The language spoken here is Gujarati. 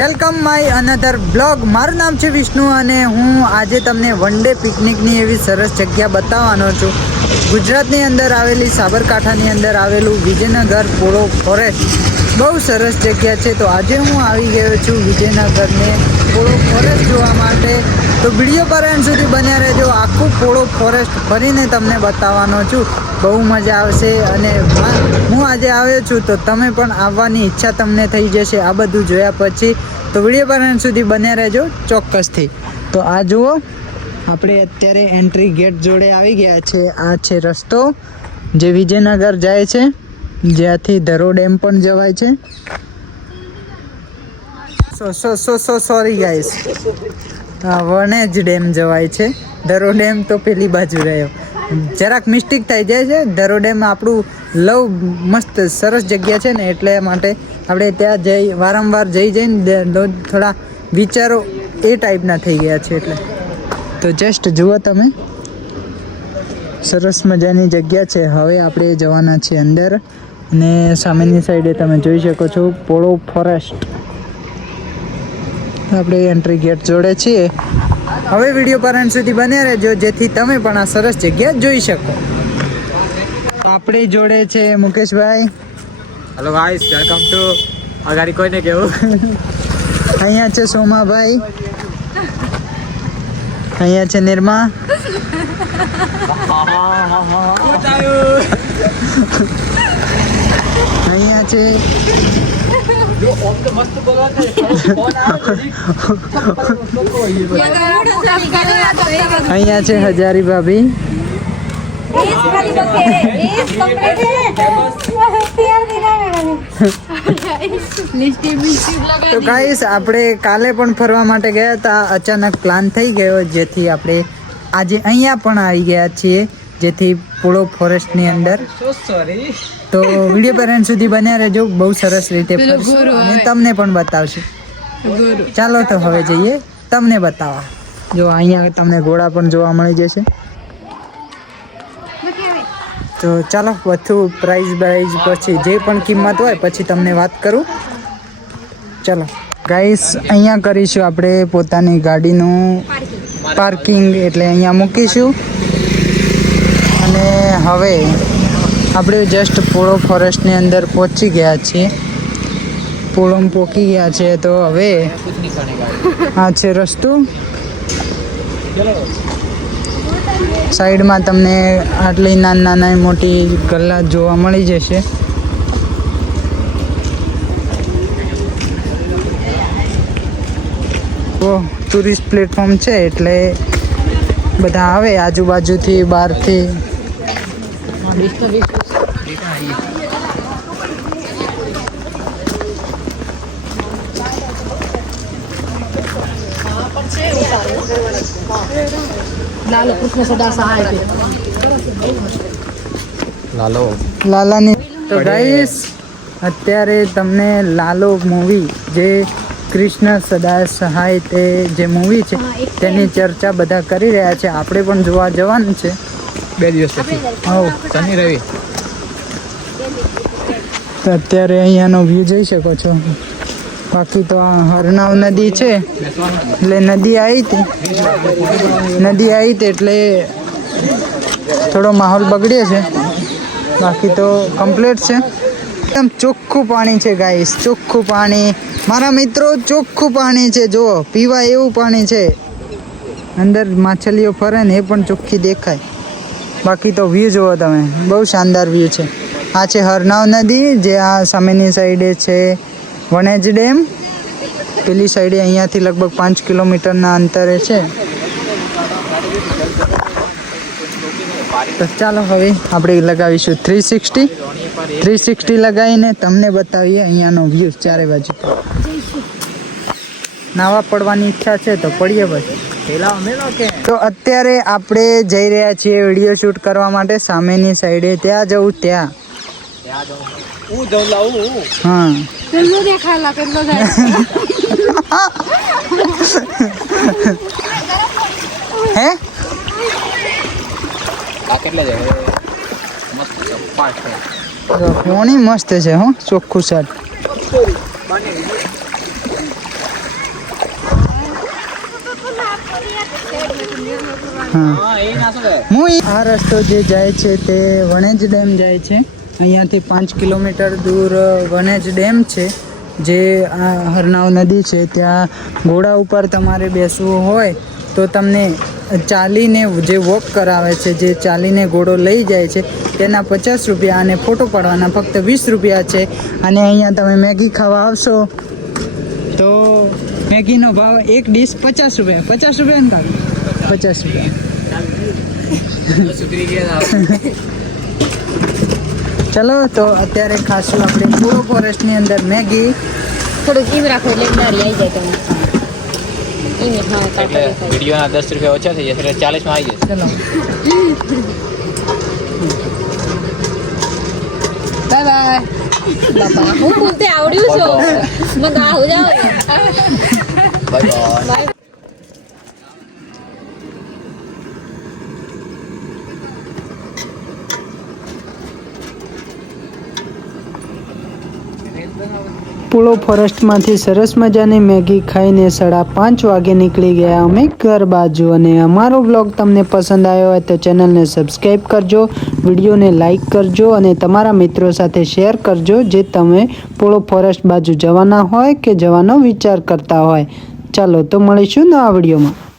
Welcome my another blog. મારું નામ છે વિષ્ણુ અને હું આજે તમને વન ડે પિકનિકની એવી સરસ જગ્યા બતાવવાનો છું. ગુજરાતની અંદર આવેલી સાબરકાંઠાની અંદર આવેલું વિજયનગર પોળો ફોરેસ્ટ બહુ સરસ જગ્યા છે. તો આજે હું આવી ગયો છું વિજયનગરને પોળો ફોરેસ્ટ જોવા માટે. તો વિડીયો પર એન્ડ સુધી બન્યા રહેજો. આખું પોળો ફોરેસ્ટ ફરીને તમને બતાવવાનો છું. બહુ મજા આવશે અને હું આજે આવ્યો છું તો તમે પણ આવવાની ઈચ્છા તમને થઈ જશે આ બધું જોયા પછી. તો વિડીયો પર એન્ડ સુધી બન્યા રહેજો ચોક્કસથી. તો આ જુઓ, આપણે અત્યારે એન્ટ્રી ગેટ જોડે આવી ગયા છે. આ છે રસ્તો જે વિજયનગર જાય છે, જ્યાંથી ધરો ડેમ પણ જવાય છે. સોરી ગાઈસ, વણેજ ડેમ જવાય છે. ધરો ડેમ તો પેલી બાજુ રહ્યો, જરાક મિસ્ટેક થઈ જાય છે. ધરો ડેમ આપણું મસ્ત સરસ જગ્યા છે ને, એટલે માટે આપણે ત્યાં વારંવાર જઈને થોડા વિચારો એ ટાઈપના થઈ ગયા છે. એટલે તો જસ્ટ જુઓ તમે, સરસ મજાની જગ્યા છે. હવે આપણે જવાના છીએ અંદર અને સામેની સાઈડે તમે જોઈ શકો છો પોળો ફોરેસ્ટ. આપણે એન્ટ્રી ગેટ જોડે છીએ. હવે વિડીયો પર અંત સુધી બન્યા રહેજો જેથી તમે પણ આ સરસ જગ્યા જોઈ શકો. આપણી જોડે છે મુકેશભાઈ. હેલો ગાઈસ, વેલકમ ટુ અગાડી કોઈને કેવું. અહીંયા છે સોમાભાઈ, અહીંયા છે નિર્મા, અહીંયા છે અહીંયા છે હજારી ભાભી. તો ગાઈસ, આપણે કાલે પણ ફરવા માટે ગયા હતા. અચાનક પ્લાન થઈ ગયો જેથી આપણે આજે અહીંયા પણ આવી ગયા છીએ, જેથી પોળો ફોરેસ્ટની અંદર. તો વિડીયો પર એન્ડ સુધી બન્યા રહેજો. બહુ સરસ રીતે ફરશું અને તમને પણ બતાવશું. ચાલો તો હવે જઈએ તમને બતાવવા. જો અહીંયા તમને ઘોડા પણ જોવા મળી જશે. તો ચાલો, બધું પ્રાઇઝ પછી જે પણ કિંમત હોય પછી તમને વાત કરું. ચાલો ગાઈસ, અહીંયા કરીશું આપણે પોતાની ગાડીનું પાર્કિંગ, એટલે અહીંયા મૂકીશું. અને હવે આપણે જસ્ટ પોળો ફોરેસ્ટની અંદર પહોંચી ગયા છીએ. પોળોમાં પહોંચી ગયા છે. તો હવે આ છે રસ્તો. સાઈડમાં તમને આટલી નાની મોટી ગલ્લા જોવા મળી જશે. ટુરિસ્ટ પ્લેટફોર્મ છે એટલે બધા આવે આજુબાજુથી, બહારથી. લાલાની તો ગાઈસ, અત્યારે તમને લાલો મૂવી, જે કૃષ્ણ સદા સહાય તે જે મૂવી છે તેની ચર્ચા બધા કરી રહ્યા છે. આપણે પણ જોવા જવાનું છે 2 દિવસ પછી. શનિ રવિ. તો અત્યારે અહીંયાનો વ્યૂ જોઈ શકો છો. બાકી તો આ હરનાવ નદી છે, એટલે નદી આવી હતી એટલે થોડો માહોલ બગડ્યો છે. બાકી તો કમ્પ્લીટ છે. એકદમ ચોખ્ખું પાણી છે ગાઈસ, ચોખ્ખું પાણી મારા મિત્રો, ચોખ્ખું પાણી છે. જુઓ, પીવા એવું પાણી છે. અંદર માછલીઓ ફરે ને એ પણ ચોખ્ખી દેખાય. બાકી તો વ્યૂ જુઓ તમે, બહુ શાનદાર વ્યૂ છે. આ છે હરનાવ નદી, જે આ સામેની સાઈડે છે વણેજ ડેમ. પેલી સાઈડે અહીંયાથી લગભગ 5 કિલોમીટરના અંતરે છે. તો ચાલો હવે આપણે લગાવીશું 360 લગાવીને તમને બતાવીએ અહીંયાનો વ્યૂ ચારે બાજુ. નાવા પડવાની ઈચ્છા છે તો પડીએ પછી. તો અત્યારે આપણે જઈ રહ્યા છીએ વિડીયો શૂટ કરવા માટે સામેની સાઈડે. ત્યાં જવું, ત્યાં હા. હે પોણી મસ્ત છે હો, ચોખ્ખું શર્ટ. હા હું આ રસ્તો જે જાય છે તે વણેજ ડેમ જાય છે. અહીંયાથી 5 કિલોમીટર દૂર વણેજ ડેમ છે, જે આ હરનાવ નદી છે. ત્યાં ઘોડા ઉપર તમારે બેસવું હોય તો તમને ચાલીને જે વોક કરાવે છે, જે ચાલીને ઘોડો લઈ જાય છે, તેના 50 રૂપિયા અને ફોટો પાડવાના ફક્ત 20 રૂપિયા છે. અને અહીંયા તમે મેગી ખાવા આવશો તો મેગીનો ભાવ એક ડીશ 50 રૂપિયા. 50 રૂપિયા ને કાઢો 50 રૂપિયા. ચલો તો અત્યારે ખાશું આપણે પૂરો ફોરેસ્ટની અંદર મેગી. થોડુંક ઈમ રાખો એટલે નારી આવી જાય તમને. ઈમ હા એટલે વિડીયોના 10 રૂપિયા ઓછા થઈ જશે એટલે 40 માં આવી જશે. ચલો બાય બાય. બાપા હું પૂછતે આવડ્યું છો મને આવું જાવ. Bye bye. પૂળો ફોરેસ્ટમાંથી સરસ મજાની મેગી ખાઈને 5:30 વાગે નીકળી ગયા અમે ઘર બાજુ. અને અમારો બ્લોગ તમને પસંદ આવ્યો હોય તો ચેનલને સબસ્ક્રાઈબ કરજો, વિડીયોને લાઈક કરજો અને તમારા મિત્રો સાથે શેર કરજો જે તમે પૂળો ફોરેસ્ટ બાજુ જવાના હોય કે જવાનો વિચાર કરતા હોય. ચાલો તો મળીશું નવા વિડીયોમાં.